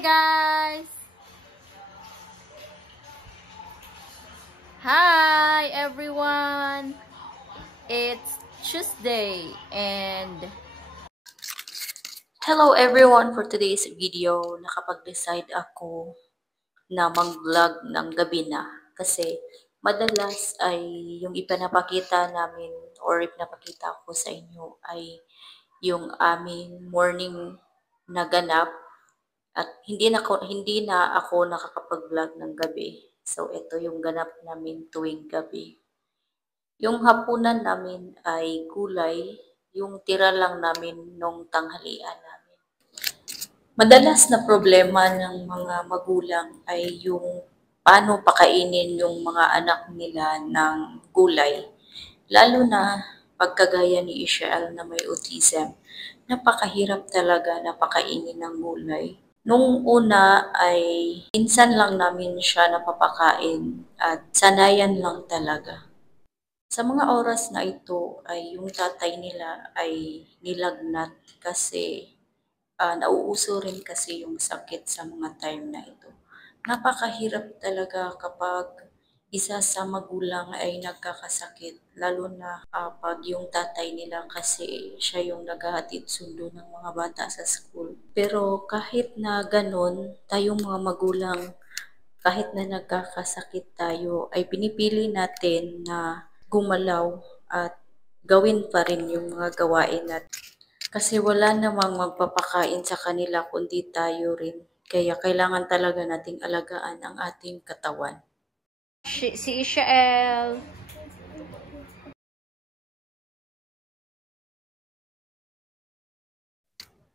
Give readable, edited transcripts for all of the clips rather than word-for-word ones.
guys! Hi everyone! It's Tuesday and hello everyone! For today's video, nakapag-decide ako na mag-vlog ng gabi na kasi madalas ay yung ipinapakita namin or ipinapakita ko sa inyo ay yung aming morning na ganap at hindi na ako nakakapag-vlog ng gabi. So ito yung ganap namin tuwing gabi. Yung hapunan namin ay gulay, yung tira lang namin nung tanghalian namin. Madalas na problema ng mga magulang ay yung paano pakainin yung mga anak nila ng gulay. Lalo na pagkagaya ni Ishael na may autism, napakahirap talaga na pakainin ng gulay. Nung una ay minsan lang namin siya napapakain at sanayan lang talaga. Sa mga oras na ito ay yung tatay nila ay nilagnat kasi nauuso rin kasi yung sakit sa mga time na ito. Napakahirap talaga kapag isa sa magulang ay nagkakasakit, lalo na pag yung tatay nila kasi siya yung naghahatid sundo ng mga bata sa school. Pero kahit na ganun, tayong mga magulang, kahit na nagkakasakit tayo, ay pinipili natin na gumalaw at gawin pa rin yung mga gawain natin. Kasi wala namang magpapakain sa kanila kundi tayo rin. Kaya kailangan talaga nating alagaan ang ating katawan. si Ishael.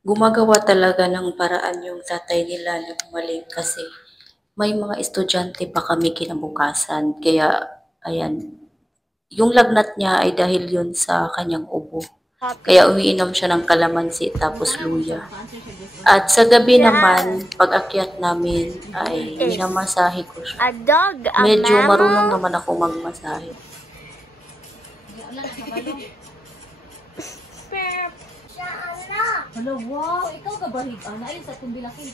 Gumagawa talaga ng paraan yung tatay nila na gumaling kasi may mga estudyante pa kami kinabukasan. Kaya, ayan, yung lagnat niya ay dahil yun sa kanyang ubo. Kaya umiinom siya ng kalamansi tapos luya. At sa gabi naman, pag-akyat namin ay minamasahe ko siya. Medyo marunong naman ako magmasahe. Hello, wow! Ikaw ka bahig. Ayun sa kumbilakin.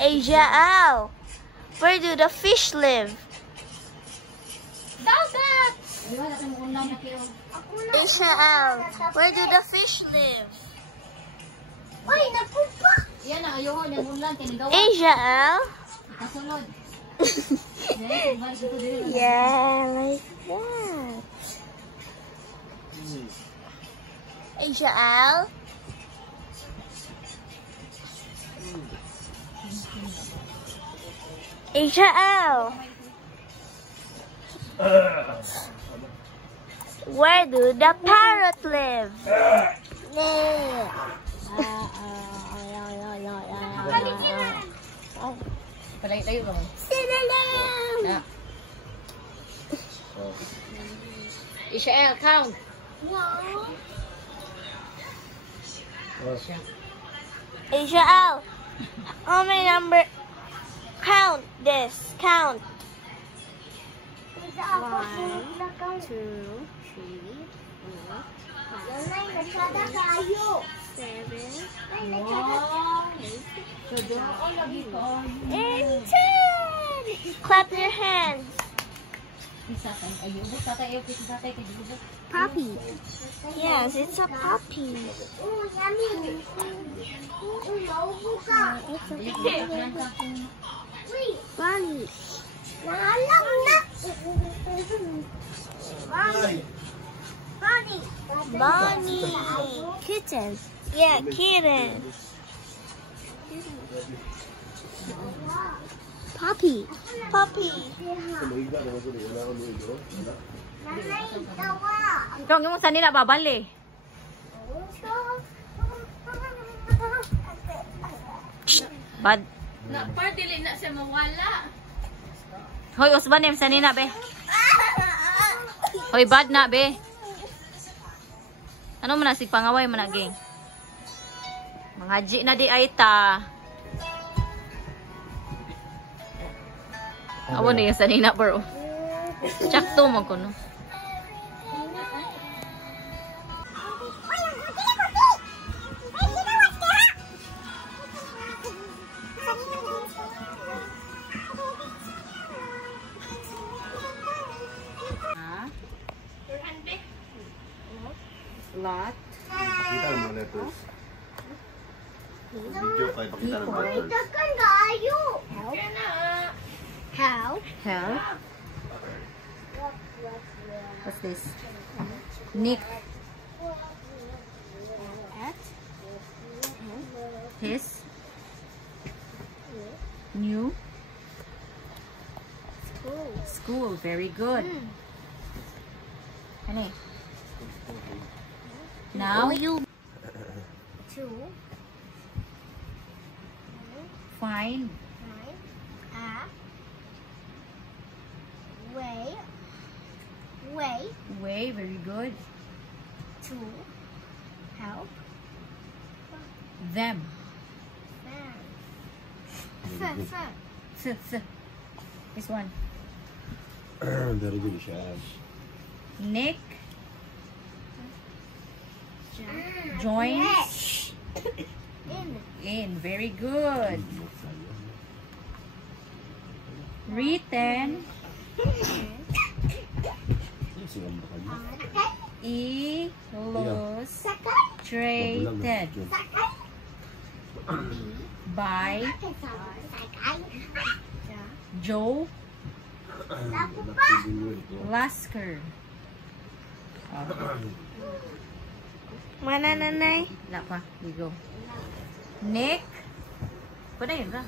Ishael, where do the fish live? Dagat! Ishael, where do the fish live? Ay, nagpupa! Yan na, ayoko. Yan ulan. Kinigawa. Ishael? Kasunod. Yeah, like that. Ishael? Ishael? Where do the parrot live? Palayo-layo ba? Sinalang! Ishael, count. Wow. Ishael, how many number? Count this. Count. 1, 2, 3, 4, 5, 6, 7, 8, and 10. Clap your hands. Puppy. Yes, it's a puppy. It's a bunny. Bunny. Kitten. Yeah, kitten. Puppy. Puppy. Ikaw yung sa nila babali. Bad. Na, dili na siya mawala. Hoy, usbanim sa nina, be. Hoy, bad na, be. Ano man nasig pangaway man naging? Mga G na di ay ta. Awan na yung sa nina, bro. Tsakto mo ko, no? lot. Pakita ng mga letters. Video kayo, pakita ng mga letters. How? Help. What's this? Nick. His. New. School. Very good. Honey. Now you find way. Very good. to help Them. This one. Very good, Shaz. Nick joins in. Very good. Written illustrated by Joe Lasker. Mana nanay? Wala pa. We go. Nick. Pwede yun ba?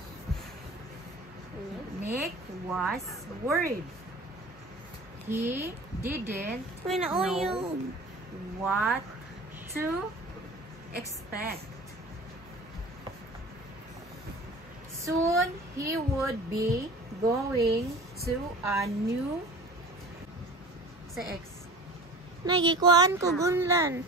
Nick was worried. He didn't Uy, na know what to expect. Soon he would be going to a new X. Nagikuan ko gunlan.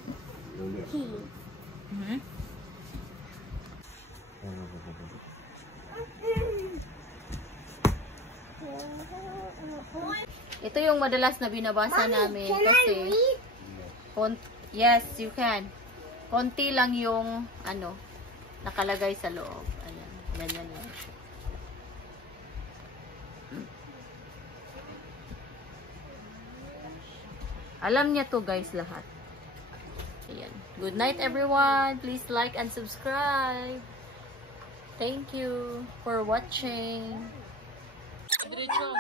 Ito yung madalas na binabasa namin kasi yes, you can. Konti lang yung ano nakalagay sa loob. Ayan, ganyan lang. Alam niya to guys lahat. Ayan. Good night everyone. Please like and subscribe. Thank you for watching. Diretso.